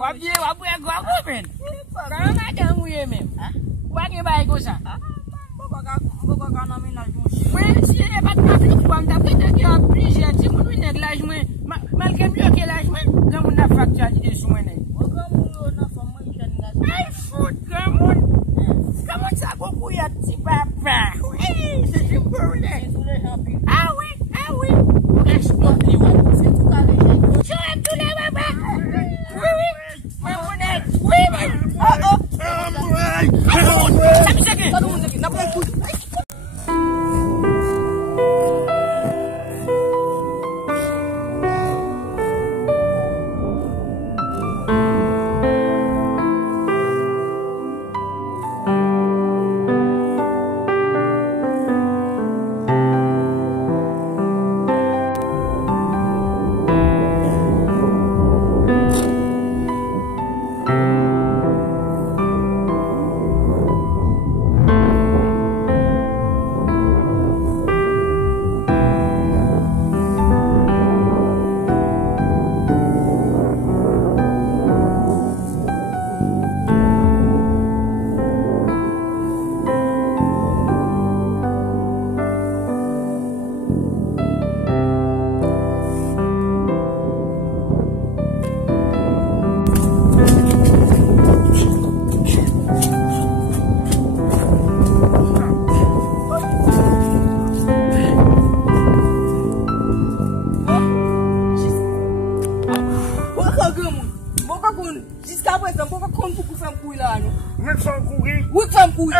Wapye wapu e gwa ko men. Ka nga ja mu ye men. Wa ke ba ko sa. Boko ka na mina juice. Mwen si e pat ma fi kwa mta pete ki a plije ti moun wine glaj mwen. Malke myo ke laj mwen. Kan moun na fakta di de sou mwen. Boko moun na fa mwen ken nga. Ay fout kan moun. Kan moun sa ko kou ya ti papa. Oui, c'est du problème. Ah oui, ah oui. Explique moi. C'est tout à l'heure. Tu aimes tous les babas. Oui, oui. Mwen mounet. Oui, oui. Oh, oh. Sa mi seke. Todo mundo aqui. Na ponta. Jusqu'à présent, pourquoi qu'on peut faire un coup là? Mais faut courir. Oui, faire un coup.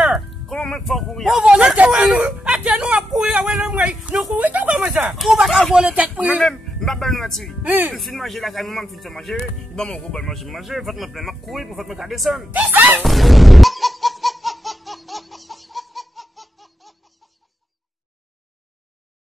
Comment faut courir? On va le tête. Attends, nous à courir avec le moyen. Nous courir tout comme ça. On va pas voler tête. Moi-même, ma belle nous a tiré. Je suis manger la caille, maman, je suis manger. Il va mon gros manger. Faut me plaindre, courir pour faire me descendre.